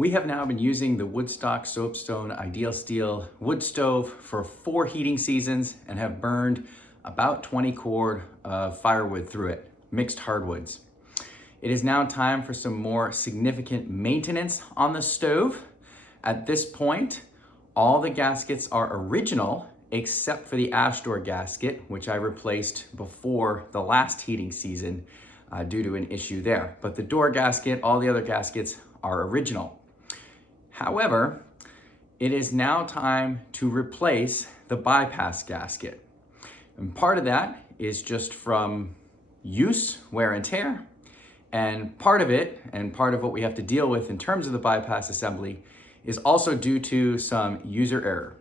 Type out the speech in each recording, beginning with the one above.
We have now been using the Woodstock Soapstone Ideal Steel wood stove for 4 heating seasons and have burned about 20 cord of firewood through it, mixed hardwoods. It is now time for some more significant maintenance on the stove. At this point, all the gaskets are original except for the ash door gasket, which I replaced before the last heating season due to an issue there. But the door gasket, all the other gaskets are original. However, it is now time to replace the bypass gasket. And part of that is just from use, wear and tear. And part of it, and part of what we have to deal with in terms of the bypass assembly, is also due to some user error.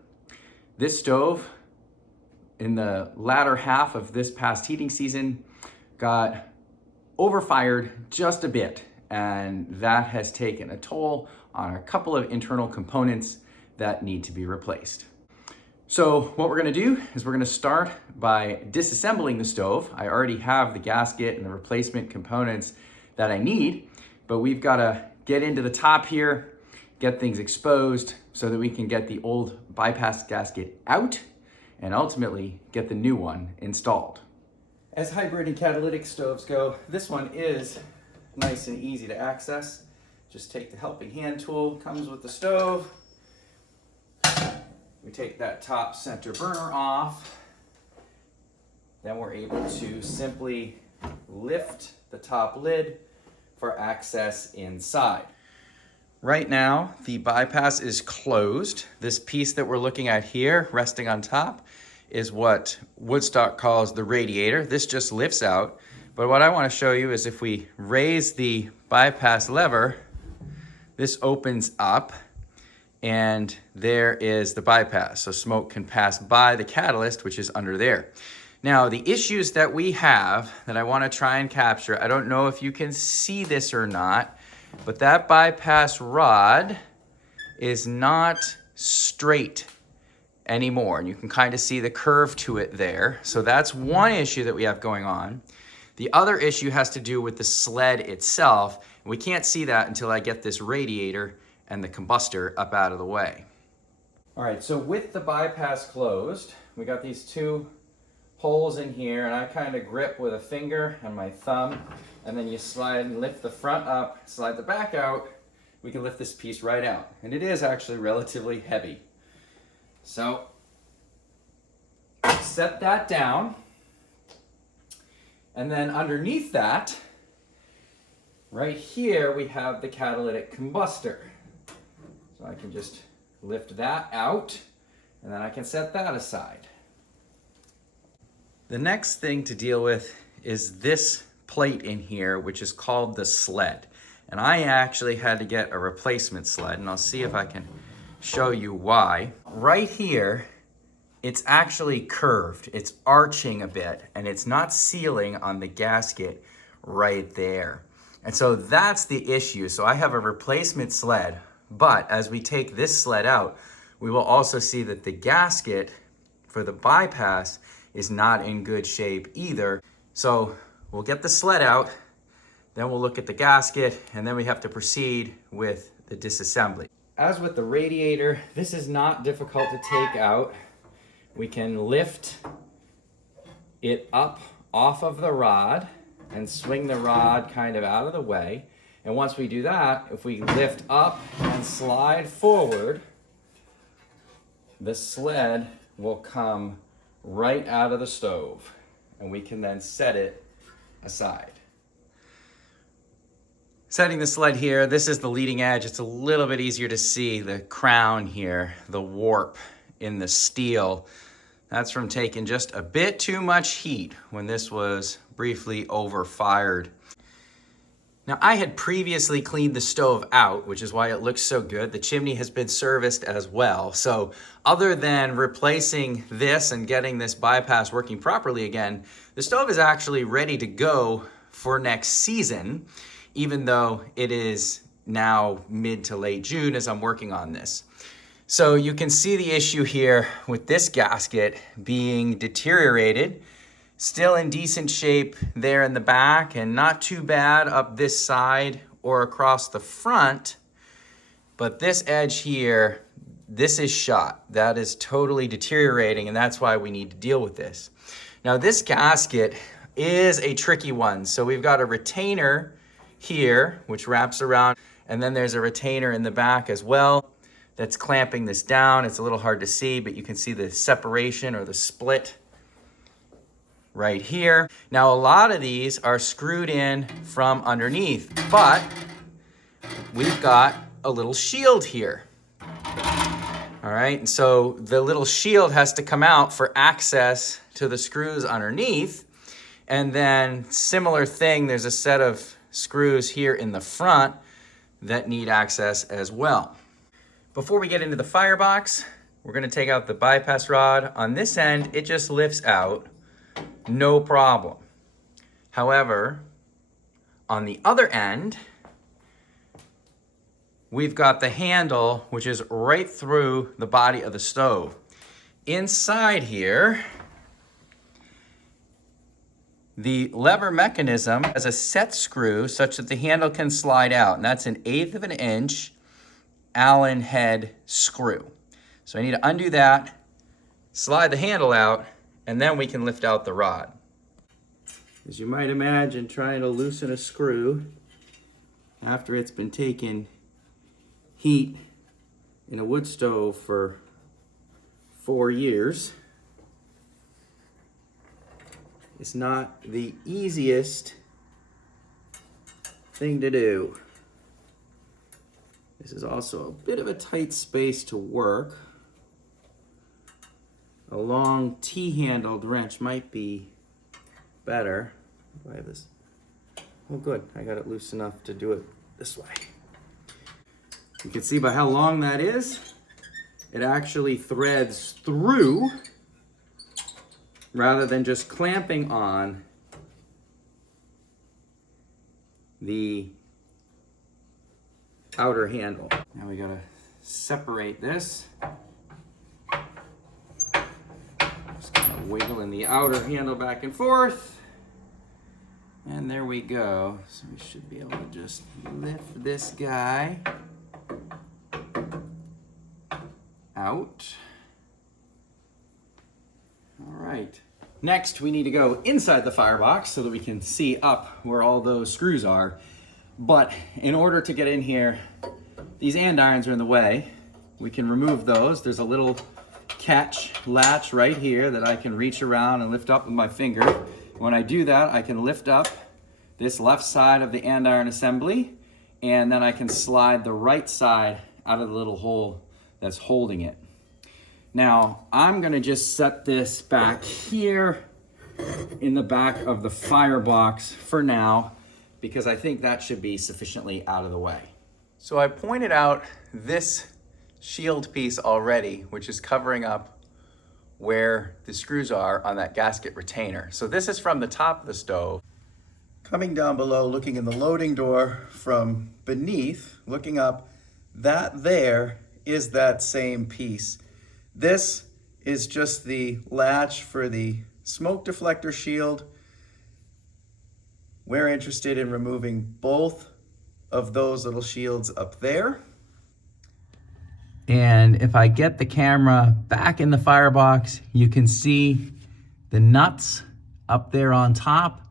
This stove, in the latter half of this past heating season, got overfired just a bit, and that has taken a toll on a couple of internal components that need to be replaced. So what we're gonna do is we're gonna start by disassembling the stove. I already have the gasket and the replacement components that I need, but we've gotta get into the top here, get things exposed so that we can get the old bypass gasket out and ultimately get the new one installed. As hybrid and catalytic stoves go, this one is nice and easy to access. Just take the helping hand tool, comes with the stove. We take that top center burner off. Then we're able to simply lift the top lid for access inside. Right now, the bypass is closed. This piece that we're looking at here, resting on top, is what Woodstock calls the radiator. This just lifts out. But what I want to show you is if we raise the bypass lever, this opens up and there is the bypass. So smoke can pass by the catalyst, which is under there. Now, the issues that we have that I want to try and capture, I don't know if you can see this or not, but that bypass rod is not straight anymore. And you can kind of see the curve to it there. So that's one issue that we have going on. The other issue has to do with the sled itself. We can't see that until I get this radiator and the combustor up out of the way. All right, so with the bypass closed, we got these 2 holes in here, and I kind of grip with a finger and my thumb, and then you slide and lift the front up, slide the back out, we can lift this piece right out. And it is actually relatively heavy. So, set that down, and then underneath that, right here, we have the catalytic combustor. So I can just lift that out, and then I can set that aside. The next thing to deal with is this plate in here, which is called the sled. And I actually had to get a replacement sled, and I'll see if I can show you why. Right here, it's actually curved. It's arching a bit, and it's not sealing on the gasket right there. And so that's the issue. So I have a replacement sled, but as we take this sled out, we will also see that the gasket for the bypass is not in good shape either. So we'll get the sled out, then we'll look at the gasket, and then we have to proceed with the disassembly. As with the radiator, this is not difficult to take out. We can lift it up off of the rod and swing the rod kind of out of the way. And once we do that, if we lift up and slide forward, the sled will come right out of the stove, and we can then set it aside. Setting the sled here, this is the leading edge. It's a little bit easier to see the crown here, the warp in the steel. That's from taking just a bit too much heat when this was briefly overfired. Now, I had previously cleaned the stove out, which is why it looks so good. The chimney has been serviced as well. So other than replacing this and getting this bypass working properly again, the stove is actually ready to go for next season, even though it is now mid to late June as I'm working on this. So you can see the issue here with this gasket being deteriorated. Still in decent shape there in the back and not too bad up this side or across the front. But this edge here, this is shot. That is totally deteriorating, and that's why we need to deal with this. Now this gasket is a tricky one. So we've got a retainer here, which wraps around, and then there's a retainer in the back as well that's clamping this down. It's a little hard to see, but you can see the separation or the split right here. Now a lot of these are screwed in from underneath, but we've got a little shield here. All right, and so the little shield has to come out for access to the screws underneath. And then similar thing, there's a set of screws here in the front that need access as well. Before we get into the firebox, we're gonna take out the bypass rod. On this end, it just lifts out, no problem. However, on the other end, we've got the handle, which is right through the body of the stove. Inside here, the lever mechanism has a set screw such that the handle can slide out, and that's an 1/8 of an inch Allen head screw. So I need to undo that, slide the handle out, and then we can lift out the rod. As you might imagine, trying to loosen a screw after it's been taking heat in a wood stove for 4 years is not the easiest thing to do. This is also a bit of a tight space to work. A long T-handled wrench might be better. Do I have this? Oh good, I got it loose enough to do it this way. You can see by how long that is, it actually threads through rather than just clamping on the outer handle. Now we gotta separate this. Just kind of wiggling the outer handle back and forth. And there we go. So we should be able to just lift this guy out. All right. Next, we need to go inside the firebox so that we can see up where all those screws are. But in order to get in here, these andirons are in the way. We can remove those. There's a little catch latch right here that I can reach around and lift up with my finger. When I do that, I can lift up this left side of the andiron assembly, and then I can slide the right side out of the little hole that's holding it. Now, I'm gonna just set this back here in the back of the firebox for now, because I think that should be sufficiently out of the way. So I pointed out this shield piece already, which is covering up where the screws are on that gasket retainer. So this is from the top of the stove. Coming down below, looking in the loading door from beneath, looking up, that there is that same piece. This is just the latch for the smoke deflector shield. We're interested in removing both of those little shields up there. And if I get the camera back in the firebox, you can see the nuts up there on top.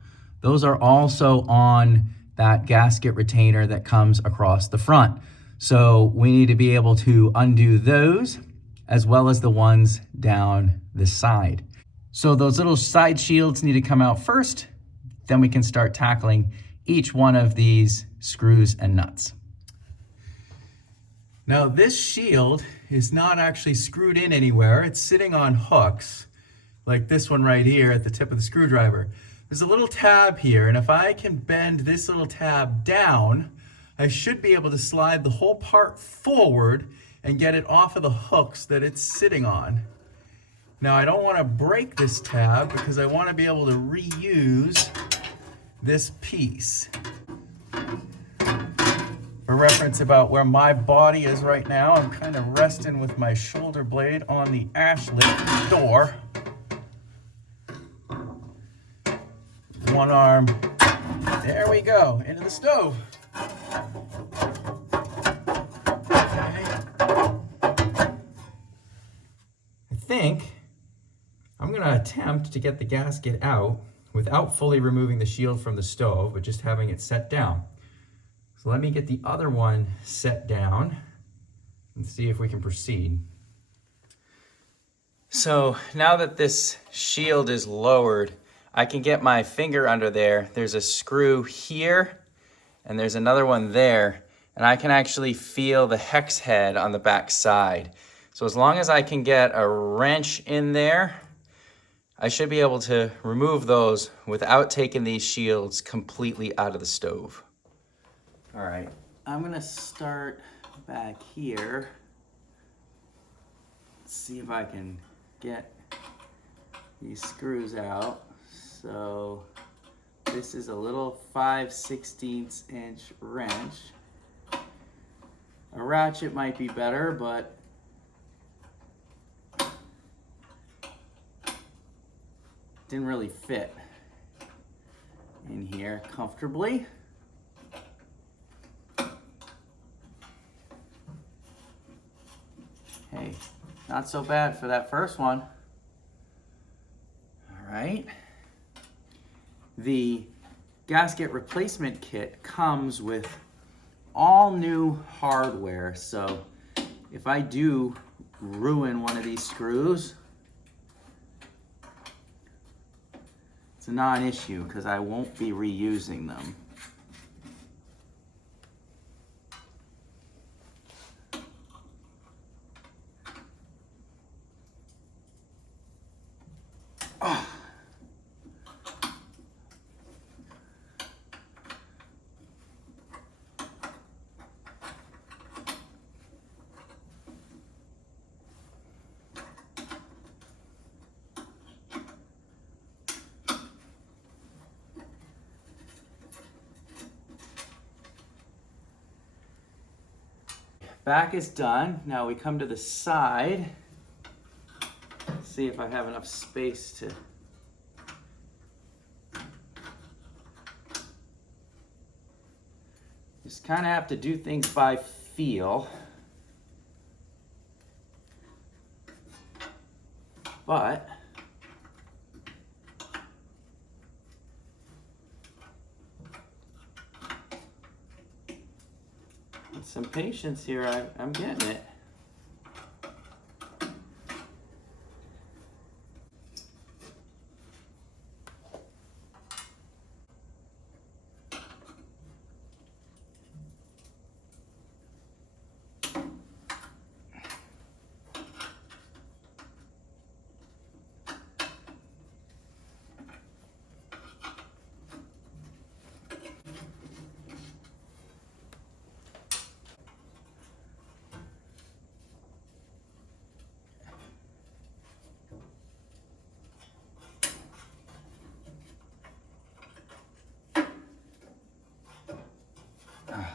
Those are also on that gasket retainer that comes across the front. So we need to be able to undo those as well as the ones down the side. So those little side shields need to come out first, then we can start tackling each one of these screws and nuts. Now this shield is not actually screwed in anywhere. It's sitting on hooks, like this one right here at the tip of the screwdriver. There's a little tab here, and if I can bend this little tab down, I should be able to slide the whole part forward and get it off of the hooks that it's sitting on. Now I don't want to break this tab because I want to be able to reuse this piece. For reference about where my body is right now, I'm kind of resting with my shoulder blade on the ash lift door. One arm, there we go, into the stove. think I'm gonna attempt to get the gasket out without fully removing the shield from the stove, but just having it set down. So let me get the other one set down and see if we can proceed. So now that this shield is lowered, I can get my finger under there. There's a screw here and there's another one there, and I can actually feel the hex head on the back side. So as long as I can get a wrench in there, I should be able to remove those without taking these shields completely out of the stove. All right, I'm gonna start back here. See if I can get these screws out. So this is a little 5/16 inch wrench. A ratchet might be better, but didn't really fit in here comfortably. Hey, not so bad for that first one. All right. The gasket replacement kit comes with all new hardware. So if I do ruin one of these screws, it's a non-issue because I won't be reusing them. Oh. Back is done. Now we come to the side. See if I have enough space to just kind of have to do things by feel. But with some patience here, I'm getting it.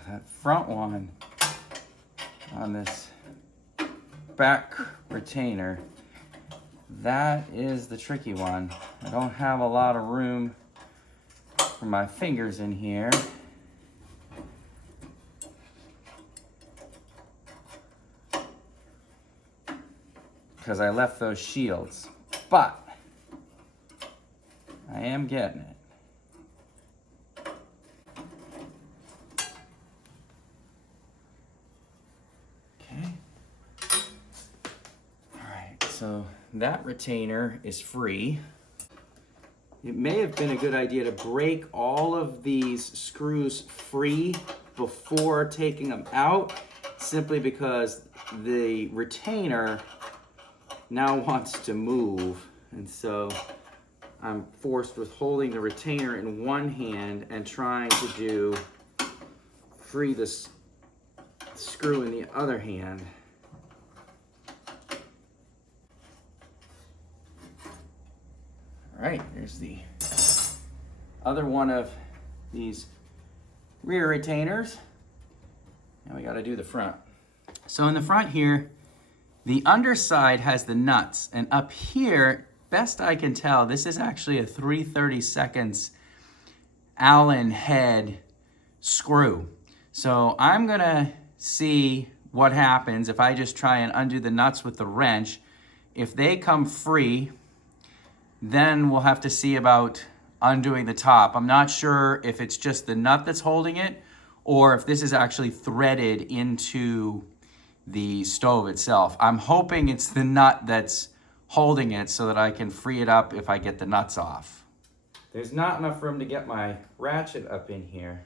That front one on this back retainer, that is the tricky one. I don't have a lot of room for my fingers in here. Because I left those shields, but I am getting it. So that retainer is free. It may have been a good idea to break all of these screws free before taking them out, simply because the retainer now wants to move. And so I'm forced with holding the retainer in one hand and trying to free this screw in the other hand. All right, there's the other one of these rear retainers. Now we got to do the front. So in the front here, the underside has the nuts, and up here, best I can tell, this is actually a 3/32 Allen head screw. So I'm gonna see what happens if I just try and undo the nuts with the wrench. If they come free, then we'll have to see about undoing the top. I'm not sure if it's just the nut that's holding it or if this is actually threaded into the stove itself. I'm hoping it's the nut that's holding it so that I can free it up if I get the nuts off. There's not enough room to get my ratchet up in here,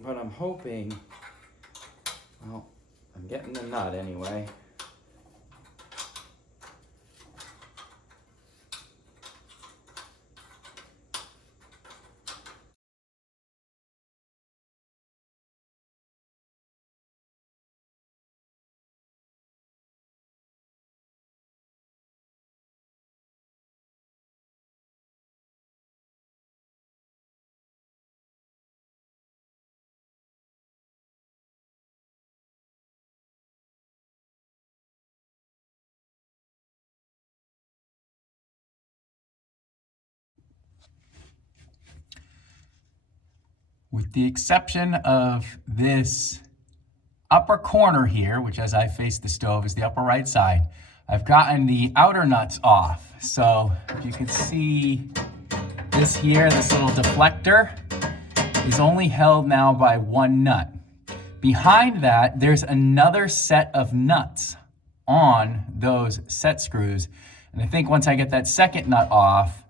but I'm hoping, well, I'm getting the nut anyway. With the exception of this upper corner here, which as I face the stove is the upper right side, I've gotten the outer nuts off. So if you can see this here, this little deflector is only held now by one nut. Behind that, there's another set of nuts on those set screws. And I think once I get that second nut off,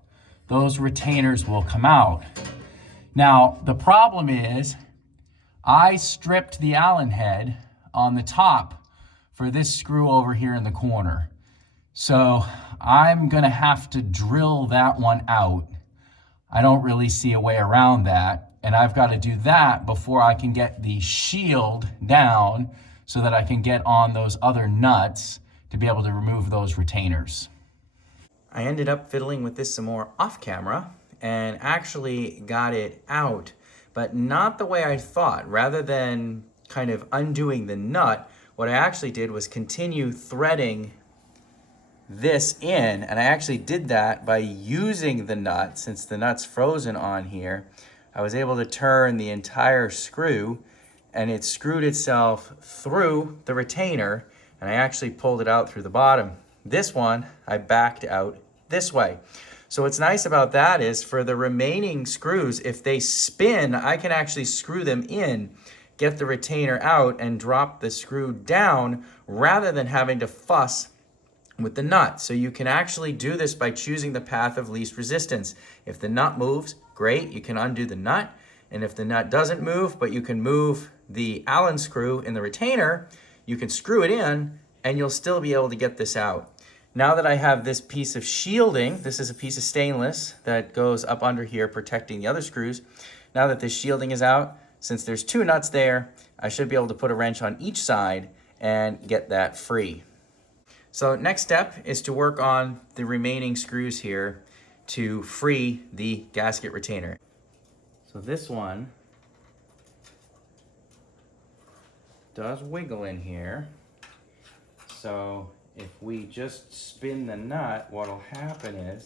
those retainers will come out. Now, the problem is I stripped the Allen head on the top for this screw over here in the corner. So I'm gonna have to drill that one out. I don't really see a way around that. And I've got to do that before I can get the shield down so that I can get on those other nuts to be able to remove those retainers. I ended up fiddling with this some more off camera and actually got it out, but not the way I thought. Rather than kind of undoing the nut, what I actually did was continue threading this in, and I actually did that by using the nut. Since the nut's frozen on here, I was able to turn the entire screw and it screwed itself through the retainer, and I actually pulled it out through the bottom. This one I backed out this way. So what's nice about that is for the remaining screws, if they spin, I can actually screw them in, get the retainer out, and drop the screw down rather than having to fuss with the nut. So you can actually do this by choosing the path of least resistance. If the nut moves, great, you can undo the nut. And if the nut doesn't move, but you can move the Allen screw in the retainer, you can screw it in and you'll still be able to get this out. Now that I have this piece of shielding, this is a piece of stainless that goes up under here protecting the other screws. Now that this shielding is out, since there's two nuts there, I should be able to put a wrench on each side and get that free. So next step is to work on the remaining screws here to free the gasket retainer. So this one does wiggle in here. So if we just spin the nut, what'll happen is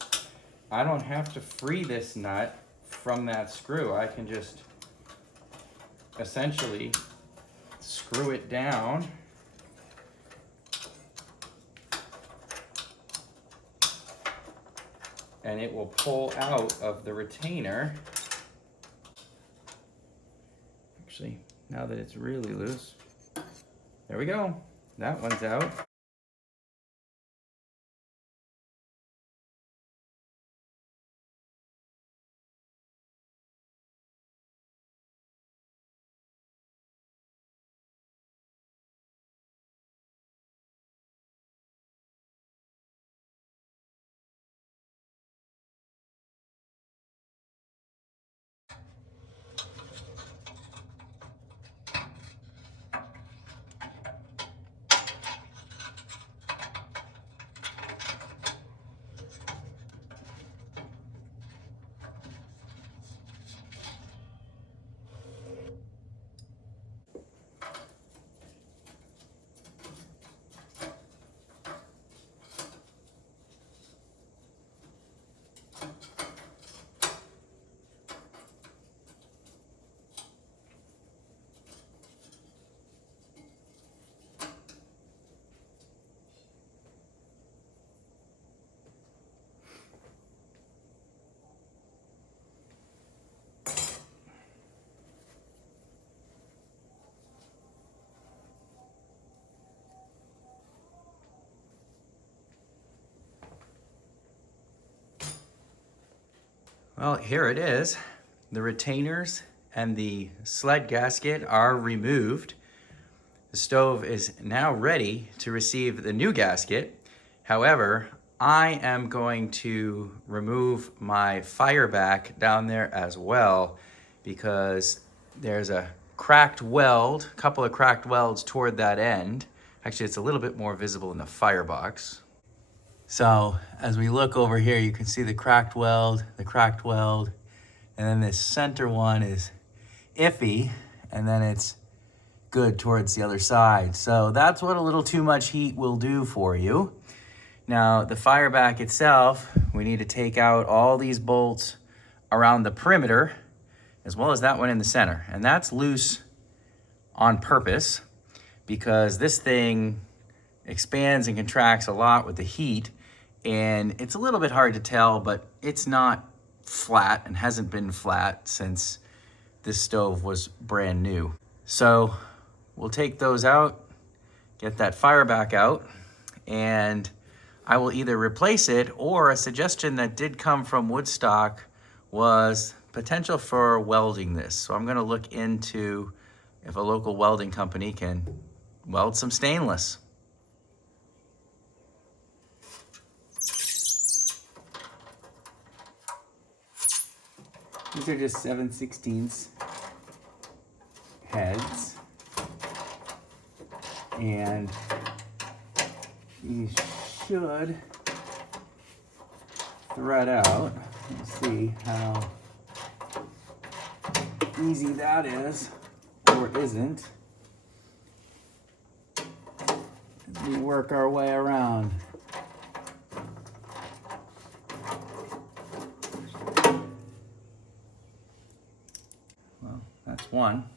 I don't have to free this nut from that screw. I can just essentially screw it down and it will pull out of the retainer. Actually, now that it's really loose, there we go. That one's out. Well, here it is. The retainers and the sled gasket are removed. The stove is now ready to receive the new gasket. However, I am going to remove my fireback down there as well because there's a cracked weld, a couple of cracked welds toward that end. Actually, it's a little bit more visible in the firebox. So as we look over here, you can see the cracked weld, and then this center one is iffy, and then it's good towards the other side. So that's what a little too much heat will do for you. Now, the fireback itself, we need to take out all these bolts around the perimeter, as well as that one in the center. And that's loose on purpose because this thing expands and contracts a lot with the heat, and it's a little bit hard to tell, but it's not flat and hasn't been flat since this stove was brand new. So we'll take those out, get that fireback out, and I will either replace it, or a suggestion that did come from Woodstock was potential for welding this. So I'm gonna look into if a local welding company can weld some stainless. These are just 7/16 heads, and you should thread out. Let's see how easy that is or isn't as we work our way around. Well, that's one.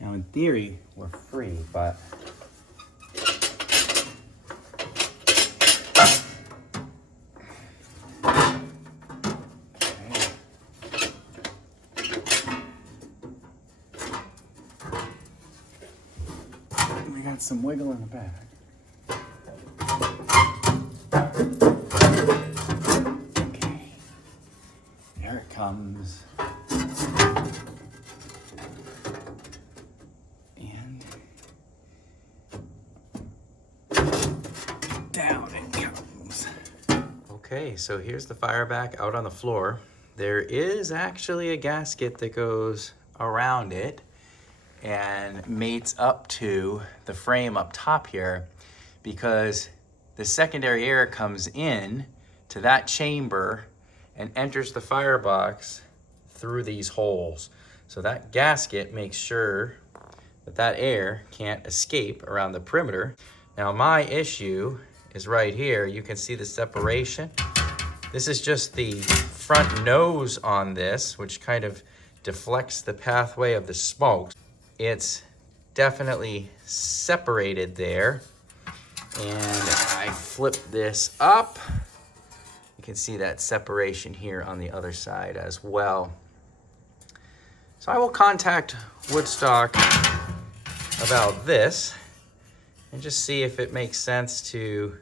Now in theory, we're free, but we got some wiggle in the back. Okay, there it comes. And down it comes. Okay, so here's the fireback out on the floor. There is actually a gasket that goes around it and mates up to the frame up top here, because the secondary air comes in to that chamber and enters the firebox through these holes. So that gasket makes sure that that air can't escape around the perimeter. Now my issue is right here. You can see the separation. This is just the front nose on this, which kind of deflects the pathway of the smoke. It's definitely separated there. And I flip this up. You can see that separation here on the other side as well. So I will contact Woodstock about this and just see if it makes sense to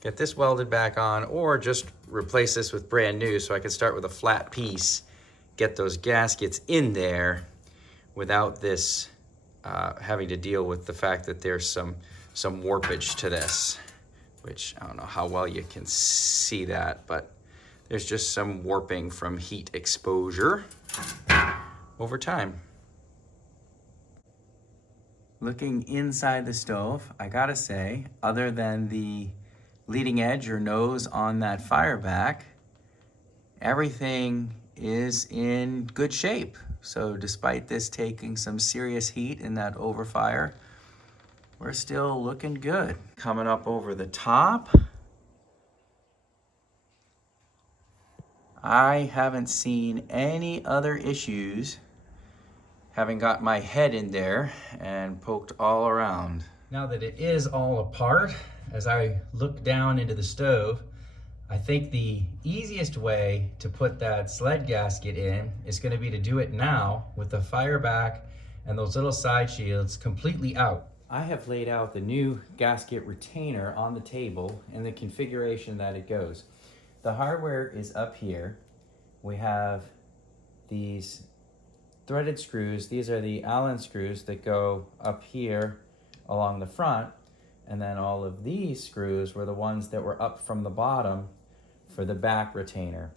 get this welded back on, or just replace this with brand new so I can start with a flat piece, get those gaskets in there without this having to deal with the fact that there's some warpage to this, which I don't know how well you can see that, but there's just some warping from heat exposure over time. Looking inside the stove, I gotta say, other than the leading edge or nose on that fireback, everything is in good shape. So despite this taking some serious heat in that Overfire, we're still looking good. Coming up over the top, I haven't seen any other issues having got my head in there and poked all around. Now that it is all apart, as I look down into the stove, I think the easiest way to put that sled gasket in is going to be to do it now with the fireback and those little side shields completely out. I have laid out the new gasket retainer on the table in the configuration that it goes. The hardware is up here. We have these threaded screws. These are the Allen screws that go up here along the front, and then all of these screws were the ones that were up from the bottom for the back retainer.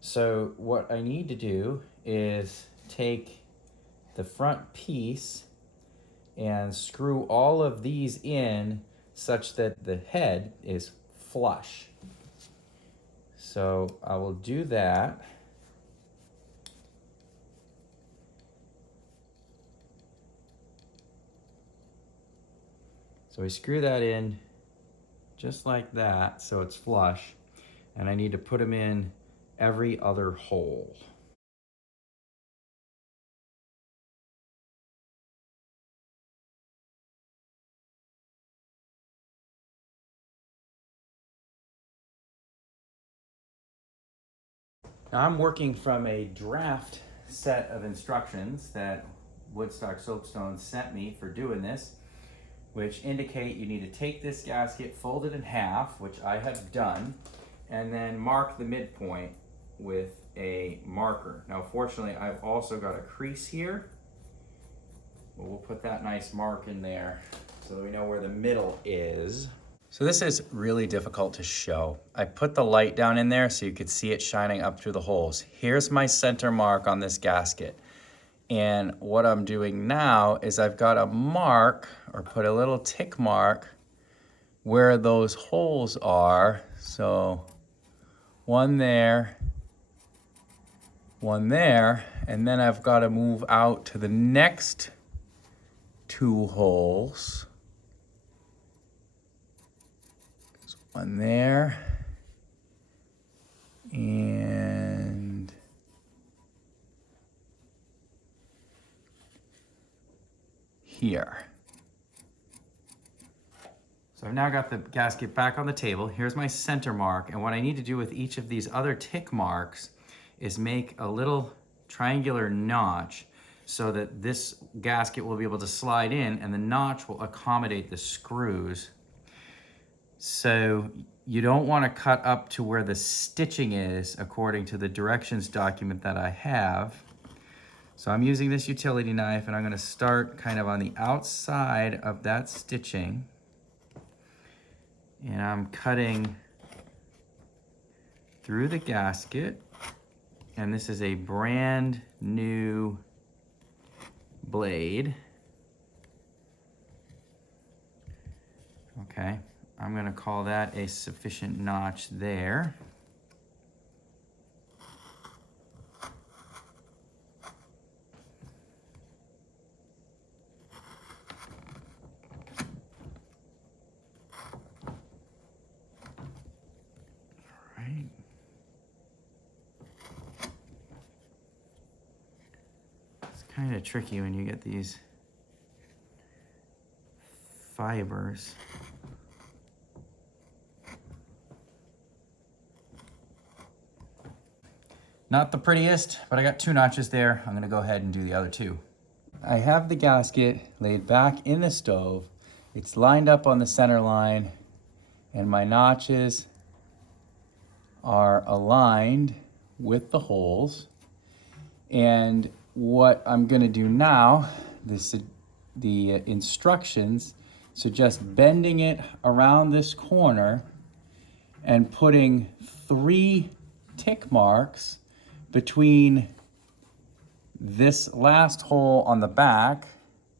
So what I need to do is take the front piece and screw all of these in such that the head is flush. So I will do that. So we screw that in just like that so it's flush, and I need to put them in every other hole. Now I'm working from a draft set of instructions that Woodstock Soapstone sent me for doing this, which indicate you need to take this gasket, fold it in half, which I have done, and then mark the midpoint with a marker. Now fortunately I've also got a crease here. We'll put that nice mark in there so that we know where the middle is. So this is really difficult to show. I put the light down in there so you could see it shining up through the holes. Here's my center mark on this gasket. And what I'm doing now is I've got a mark, or put a little tick mark where those holes are. So one there, and then I've got to move out to the next two holes. One there, and here. So I've now got the gasket back on the table. Here's my center mark, and what I need to do with each of these other tick marks is make a little triangular notch so that this gasket will be able to slide in, and the notch will accommodate the screws. So you don't want to cut up to where the stitching is according to the directions document that I have. So I'm using this utility knife, and I'm going to start kind of on the outside of that stitching. And I'm cutting through the gasket. And this is a brand new blade. Okay. I'm going to call that a sufficient notch there. All right. It's kind of tricky when you get these fibers. Not the prettiest, but I got two notches there. I'm gonna go ahead and do the other two. I have the gasket laid back in the stove. It's lined up on the center line, and my notches are aligned with the holes. And what I'm gonna do now, the instructions suggest bending it around this corner and putting 3 tick marks between this last hole on the back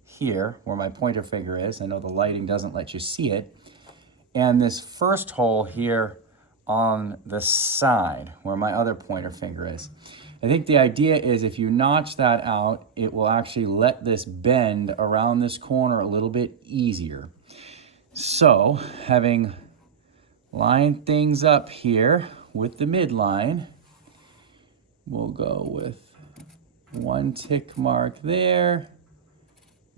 here, where my pointer finger is. I know the lighting doesn't let you see it. And this first hole here on the side, where my other pointer finger is. I think the idea is if you notch that out, it will actually let this bend around this corner a little bit easier. So, having lined things up here with the midline, we'll go with 1 tick mark there,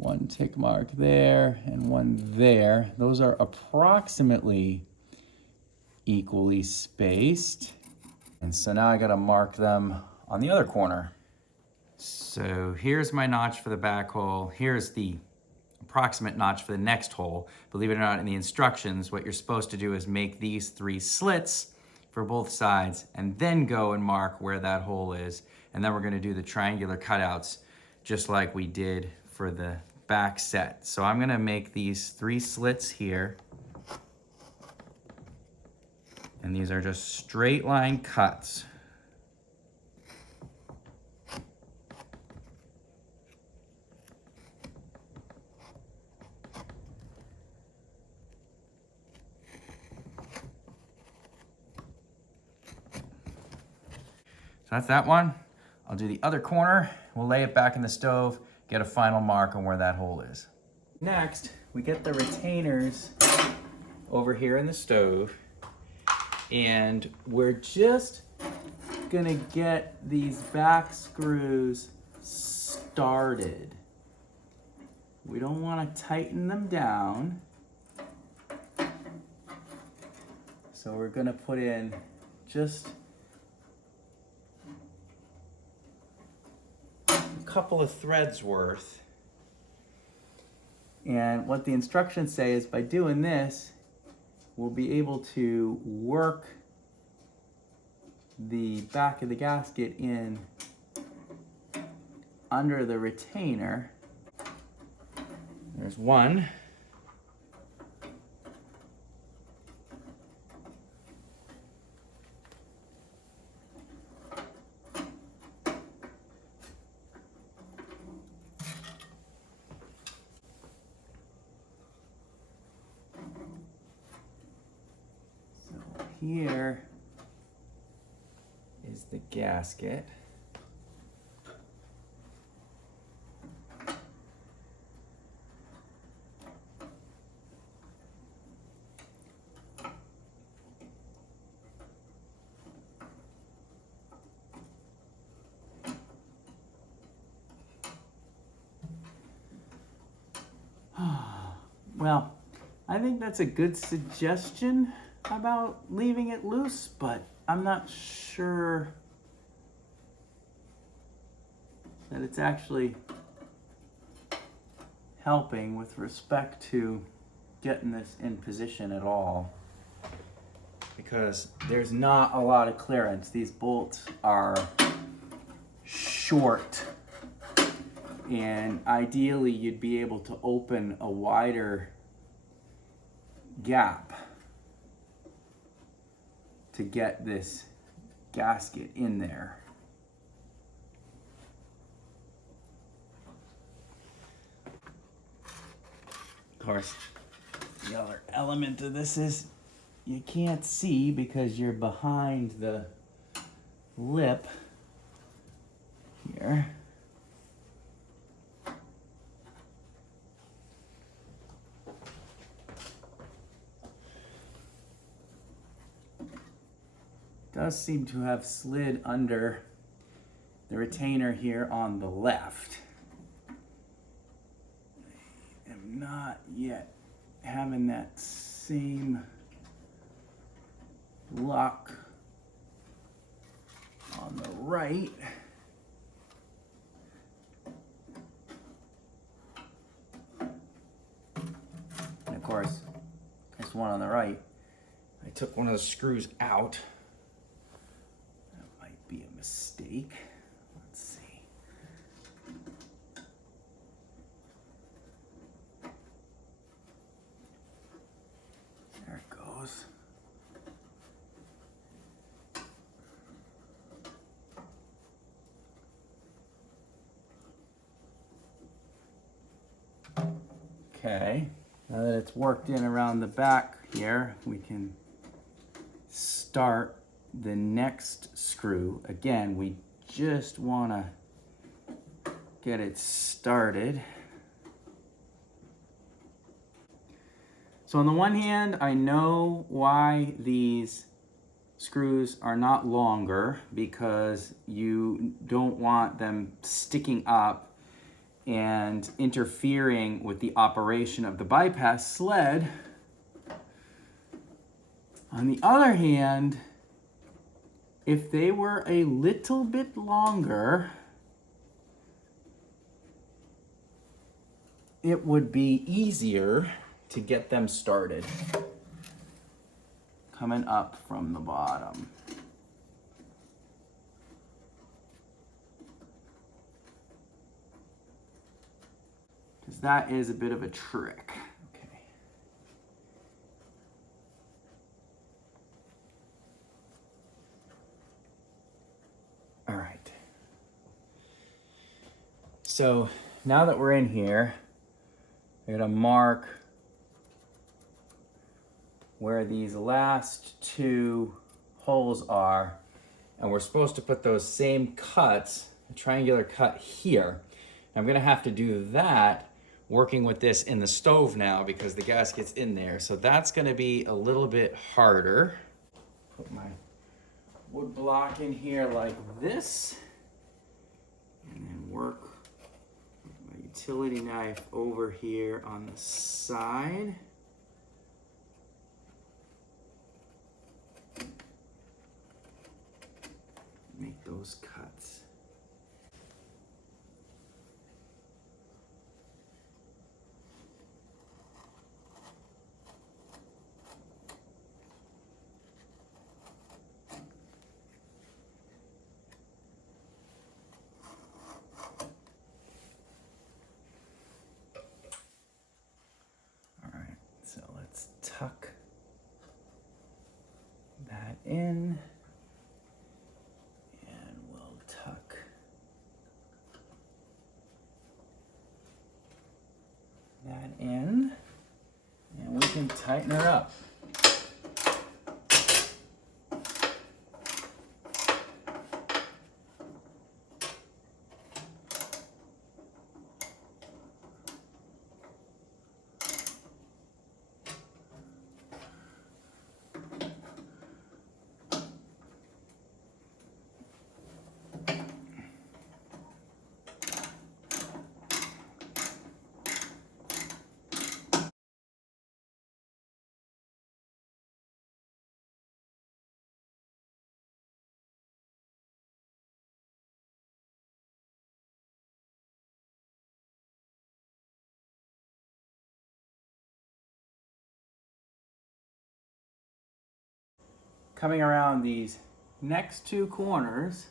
One tick mark there and one there. Those are approximately equally spaced. And so now I gotta mark them on the other corner. So here's my notch for the back hole. Here's the approximate notch for the next hole. Believe it or not, in the instructions, what you're supposed to do is make these 3 slits for both sides and then go and mark where that hole is. And then we're gonna do the triangular cutouts just like we did for the back set. So I'm gonna make these 3 slits here. And these are just straight line cuts. So that's that one. I'll do the other corner. We'll lay it back in the stove, get a final mark on where that hole is. Next, we get the retainers over here in the stove, and we're just gonna get these back screws started. We don't want to tighten them down. So we're gonna put in just couple of threads worth. And what the instructions say is by doing this, we'll be able to work the back of the gasket in under the retainer. There's one. Here is the gasket. Well, I think that's a good suggestion about leaving it loose, but I'm not sure that it's actually helping with respect to getting this in position at all, because there's not a lot of clearance. These bolts are short, and ideally you'd be able to open a wider gap to get this gasket in there. Of course, the other element of this is you can't see because you're behind the lip here. Does seem to have slid under the retainer here on the left. I am not yet having that same luck on the right. And of course, this one on the right, I took one of the screws out. Be a mistake. Let's see. There it goes. Okay, now that it's worked in around the back here, we can start the next screw. Again, we just want to get it started. So on the one hand, I know why these screws are not longer, because you don't want them sticking up and interfering with the operation of the bypass sled. On the other hand, if they were a little bit longer, it would be easier to get them started coming up from the bottom. Because that is a bit of a trick. Okay. All right. So now that we're in here, I'm gonna mark where these last two holes are, and we're supposed to put those same cuts, a triangular cut here. I'm gonna have to do that working with this in the stove now because the gasket's in there. So that's gonna be a little bit harder. Put my wood block in here like this, and then work with my utility knife over here on the side. Make those cuts. All right, so let's tuck that in. That in, and we can tighten her up. Coming around these next two corners,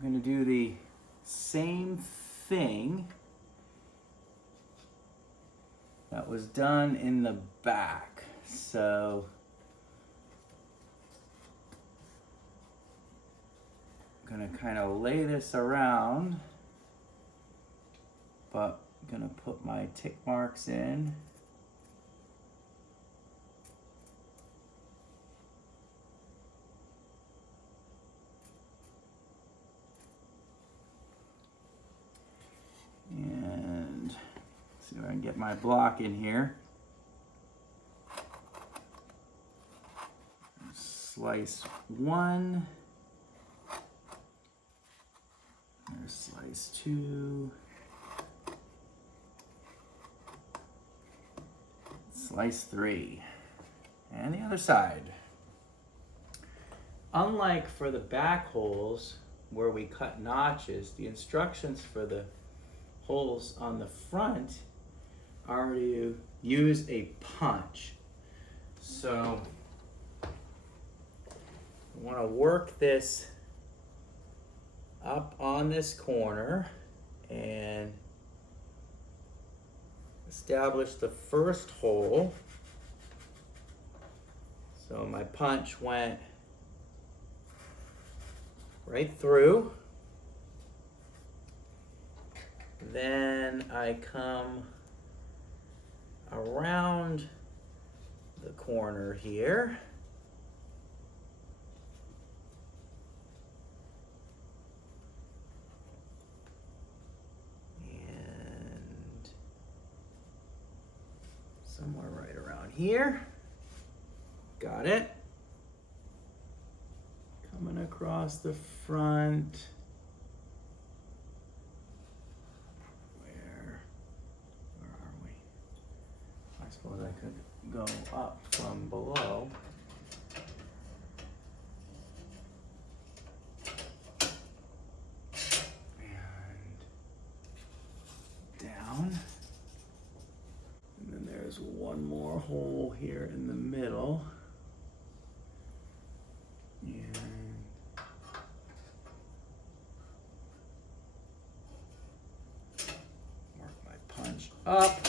I'm going to do the same thing that was done in the back. So I'm going to kind of lay this around, but I'm going to put my tick marks in. And see if I can get my block in here. Slice one. There's slice two. Slice three. And the other side. Unlike for the back holes where we cut notches, the instructions for the holes on the front are to use a punch. So I want to work this up on this corner and establish the first hole. So my punch went right through. Then I come around the corner here. And somewhere right around here. Got it. Coming across the front. go up from below. And down. And then there's one more hole here in the middle. And mark my punch up.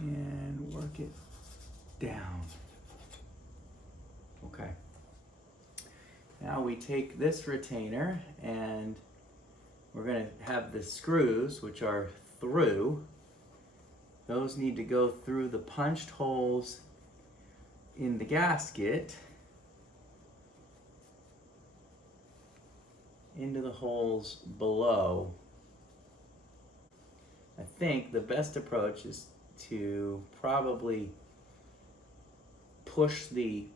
And work it down. Okay. Now we take this retainer and we're going to have the screws, which are through. Those need to go through the punched holes in the gasket into the holes below. I think the best approach is to probably push the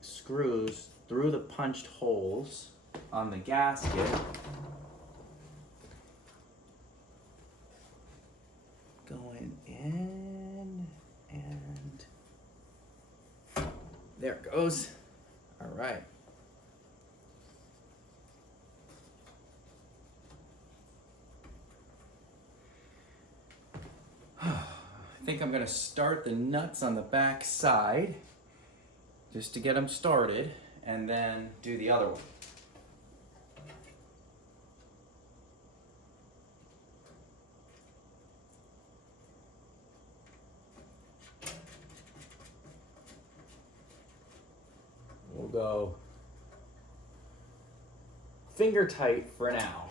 screws through the punched holes on the gasket. Going in, and there it goes. All right. I think I'm going to start the nuts on the back side just to get them started, and then do the other one. We'll go finger tight for now.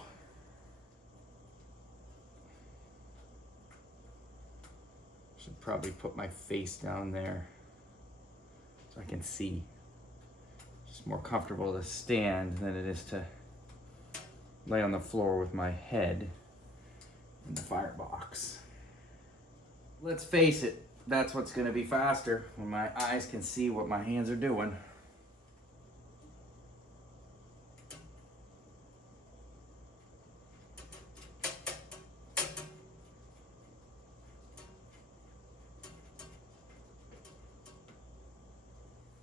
Should probably put my face down there so I can see. It's more comfortable to stand than it is to lay on the floor with my head in the firebox. Let's face it, that's what's going to be faster when my eyes can see what my hands are doing.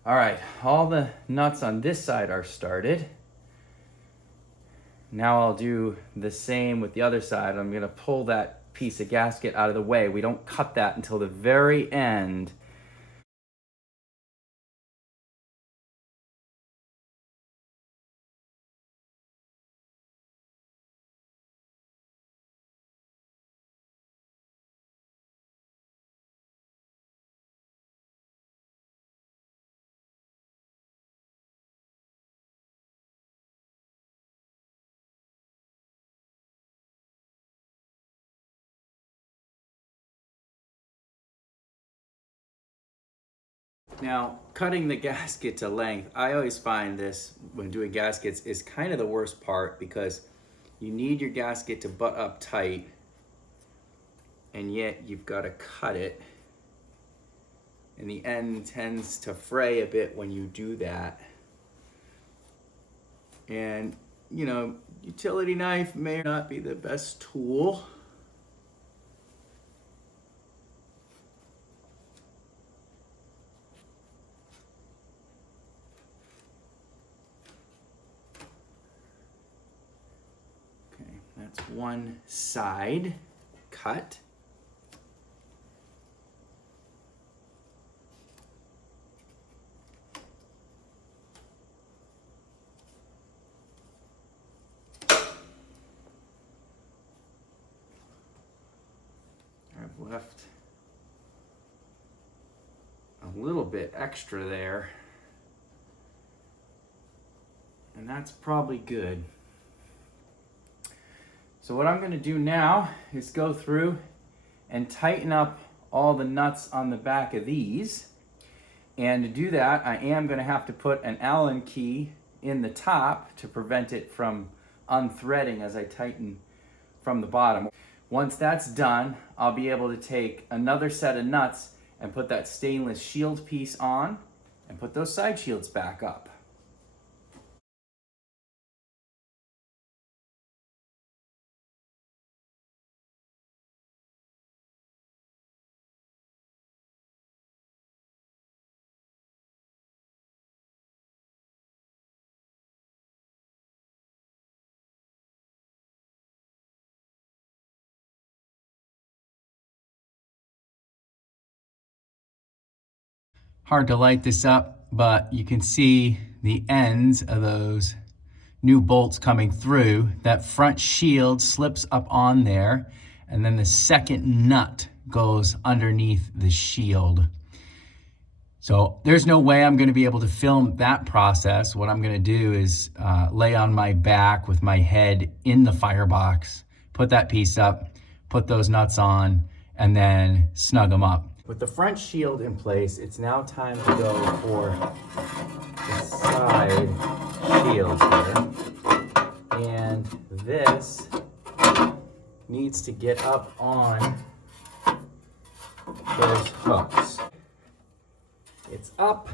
All right, all the nuts on this side are started. Now I'll do the same with the other side. I'm gonna pull that piece of gasket out of the way. We don't cut that until the very end. Now, cutting the gasket to length, I always find this when doing gaskets is kind of the worst part, because you need your gasket to butt up tight, and yet you've got to cut it. And the end tends to fray a bit when you do that. And, you know, utility knife may not be the best tool. That's one side cut. I've left a little bit extra there, and that's probably good. So what I'm going to do now is go through and tighten up all the nuts on the back of these. And to do that, I am going to have to put an Allen key in the top to prevent it from unthreading as I tighten from the bottom. Once that's done, I'll be able to take another set of nuts and put that stainless shield piece on and put those side shields back up. Hard to light this up, but you can see the ends of those new bolts coming through. That front shield slips up on there, and then the second nut goes underneath the shield. So there's no way I'm gonna be able to film that process. What I'm gonna do is lay on my back with my head in the firebox, put that piece up, put those nuts on, and then snug them up. With the front shield in place, it's now time to go for the side shields here. And this needs to get up on those hooks. It's up.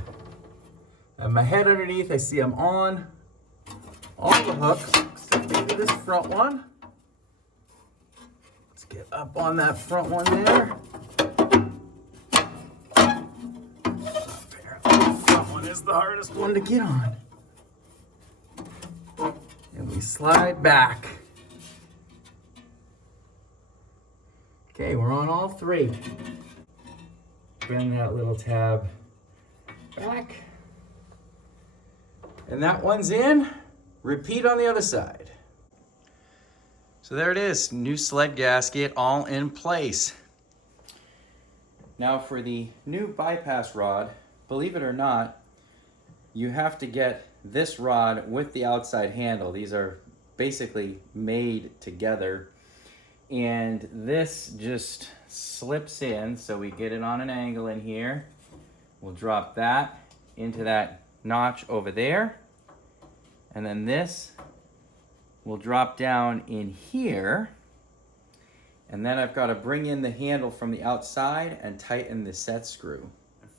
I have my head underneath. I see I'm on all the hooks, except maybe this front one. Let's get up on that front one there. Is the hardest one to get on. And we slide back. Okay, we're on all three. Bring that little tab back. And that one's in. Repeat on the other side. So there it is, new sled gasket all in place. Now for the new bypass rod, believe it or not, you have to get this rod with the outside handle. These are basically made together. And this just slips in, so we get it on an angle in here. We'll drop that into that notch over there. And then this will drop down in here. And then I've got to bring in the handle from the outside and tighten the set screw.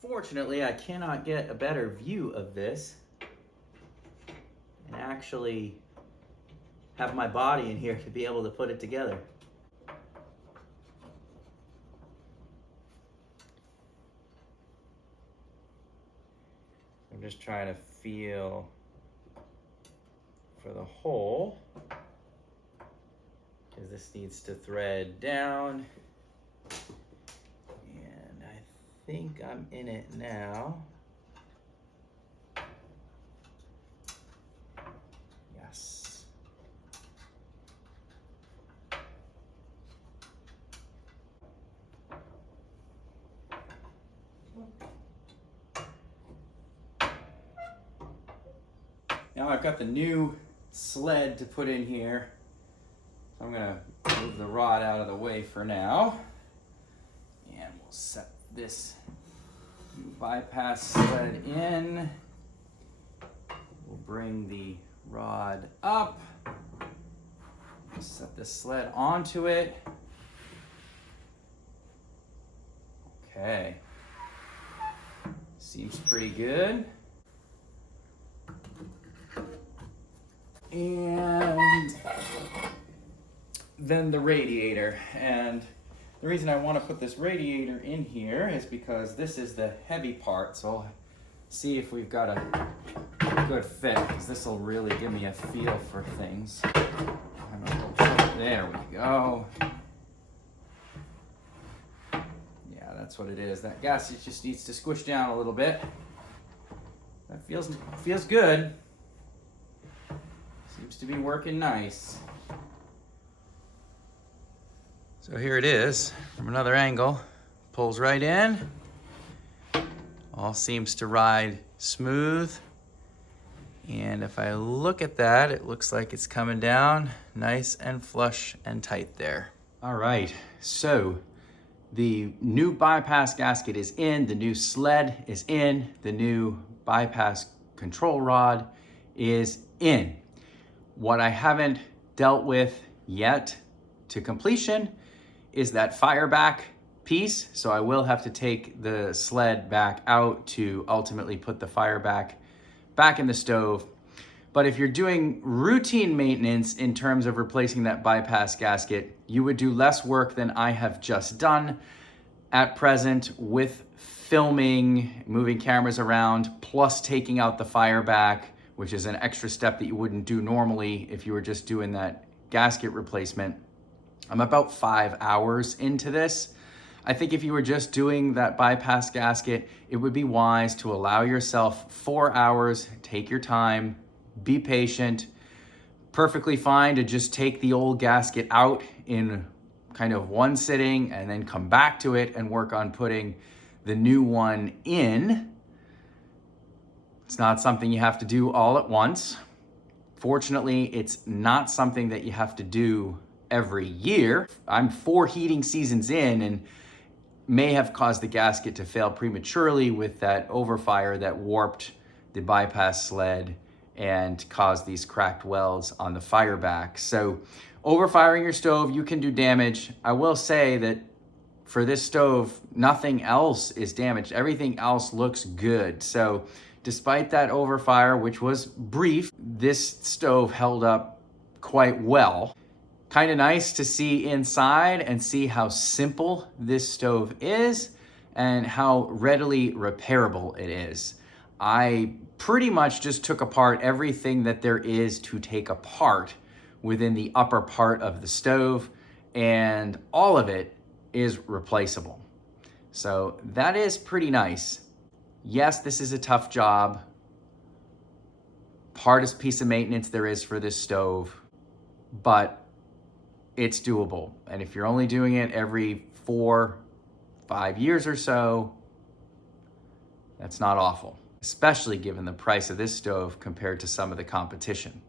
Unfortunately, I cannot get a better view of this and actually have my body in here to be able to put it together. I'm just trying to feel for the hole, because this needs to thread down. I think I'm in it now. Yes. Now I've got the new sled to put in here. So I'm gonna move the rod out of the way for now. And we'll set this bypass sled in. We'll bring the rod up, set the sled onto it. Okay, seems pretty good. And then the radiator. And the reason I want to put this radiator in here is because this is the heavy part, so I'll see if we've got a good fit, because this will really give me a feel for things. There we go. Yeah, that's what it is. That gasket just needs to squish down a little bit. That feels good. Seems to be working nice. So here it is from another angle. Pulls right in. All seems to ride smooth. And if I look at that, it looks like it's coming down nice and flush and tight there. All right, so the new bypass gasket is in, the new sled is in, the new bypass control rod is in. What I haven't dealt with yet to completion is that fireback piece. So I will have to take the sled back out to ultimately put the fireback back in the stove. But if you're doing routine maintenance in terms of replacing that bypass gasket, you would do less work than I have just done at present with filming, moving cameras around, plus taking out the fireback, which is an extra step that you wouldn't do normally if you were just doing that gasket replacement. I'm about 5 hours into this. I think if you were just doing that bypass gasket, it would be wise to allow yourself 4 hours, take your time, be patient. Perfectly fine to just take the old gasket out in kind of one sitting and then come back to it and work on putting the new one in. It's not something you have to do all at once. Fortunately, it's not something that you have to do every year. I'm 4 heating seasons in and may have caused the gasket to fail prematurely with that overfire that warped the bypass sled and caused these cracked welds on the fireback. So overfiring your stove, you can do damage. I will say that for this stove, nothing else is damaged. Everything else looks good. So despite that overfire, which was brief, this stove held up quite well. Kind of nice to see inside and see how simple this stove is and how readily repairable it is. I pretty much just took apart everything that there is to take apart within the upper part of the stove, and all of it is replaceable. So that is pretty nice. Yes, this is a tough job. Hardest piece of maintenance there is for this stove, but it's doable. And if you're only doing it every 4-5 years or so, that's not awful, especially given the price of this stove compared to some of the competition.